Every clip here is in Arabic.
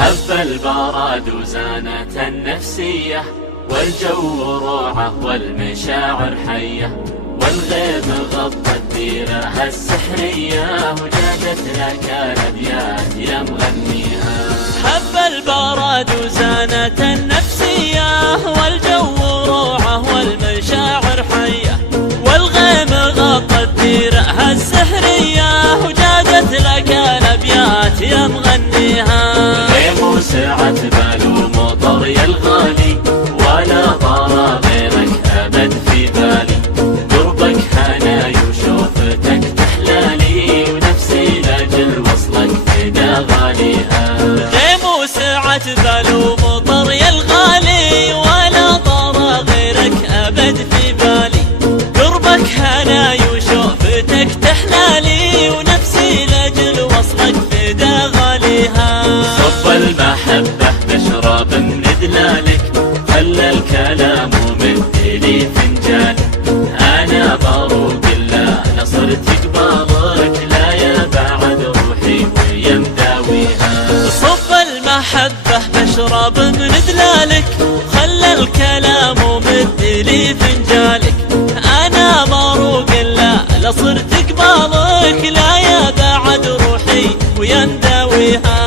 هب البراد وزانت النفسية، والجو روعة والمشاعر حية، والغيم غطى الديرة السحرية، وجادت لك الأبيات يا مغنيها. هب البراد وزانت النفسية، والجو روعة والمشاعر حية، والغيم غطى الديرة السحرية، وجادت لك الأبيات يا مغنيها. غيم وسعت بال ومطر يا الغالي، ولا طار غيرك أبد في بالي، قربك حناي وشوفتك تحلالي، ونفسي لاجل وصلك فدا غاليها. غيم وسعت بال ومطر يا الغالي، ولا طار غيرك أبد في بالي، قربك حناي وشوفتك تحلالي، ونفسي لاجل وصلك فدا غاليها. صب المحبة بشرب من دلالك، خلى الكلام ومدلي فنجالي، أنا بروق الله نصرت قبالك، لا يا بعد روحي ويا مداويها. صب المحبة بشرب من دلالك، خلى الكلام ومدلي فنجالك، أنا بروق الله لصرت قبالك، لا يا بعد روحي ويا مداويها.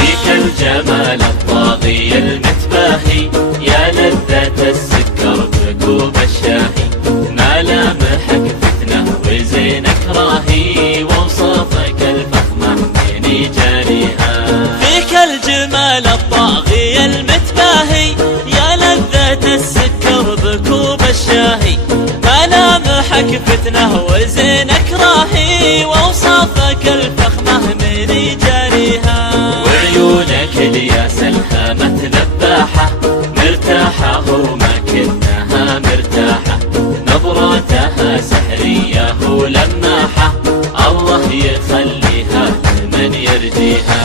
فيك الجمال الطاغي المتباهي، يا لذة السكر بكوب الشاهي، ملامحك فتنة وزينك راهي، ووصافك الفخمة من جاريها. فيك الجمال الطاغي المتباهي، يا لذة السكر بكوب الشاهي، ملامحك فتنة وزينك راهي، ووصافك الفخمة من جاريها. وعيونك الياس الهامة ذباحة، مرتاحة وما كنها مرتاحة، نظرتها سحرية ولماحة، الله يخليها لمن يرجيها.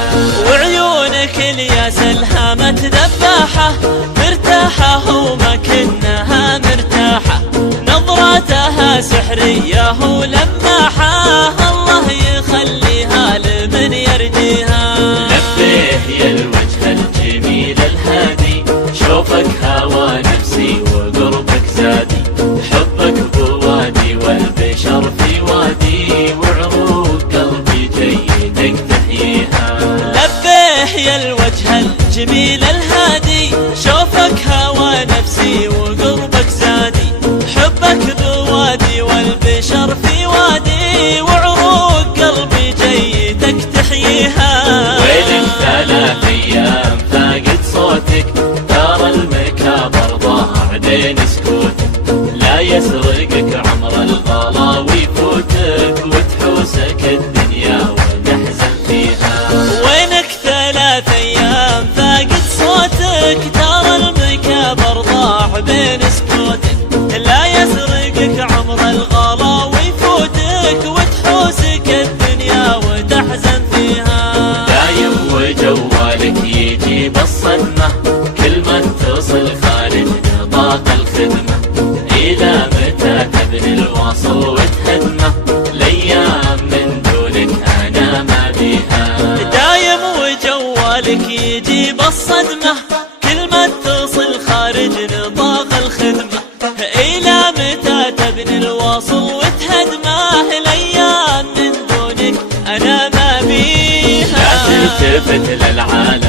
وعيونك الياس الهامة ذباحة، مرتاحة وما كنها مرتاحة، نظرتها سحرية ولماحة، الله يخليها لمن يرجيها. لبيه يا الوجه الجميل الهادي، شوفك هوى نفسي وقربك زادي، حبك بوادي والبشر في وادي، وعروق قلبي جيدك تحييها. لبيه يا الوجه الجميل الهادي، شوفك هوى نفسي وقربك زادي، حبك بوادي والبشر في وادي، وعروق قلبي جيدك تحييها. ويلك 3 أيام فاقد صوتك، ترى المكابر ضاع بين سكوتك، لا يسرقك عمر الغلا ويفوتك، وتحوسك الدنيا وتحزن فيها. وينك 3 أيام فاقد صوتك، ترى المكابر ضاع بين سكوتك، لا يسرقك عمر الغلا ويفوتك، وتحوسك الدنيا وتحزن فيها. دايم وجوالك يجيب الصدمة، كل ما اتصل خارج نطاق الخدمة، إلى متى تبني الواصل وتهدمه، الأيام من دونك أنا ما بيها. دايم وجوالك يجيب الصدمة، كل ما اتصل خارج نطاق الخدمة، إلى متى تبني الواصل وتهدمه، الأيام من دونك أنا ما بيها. لا تلتفت للعالم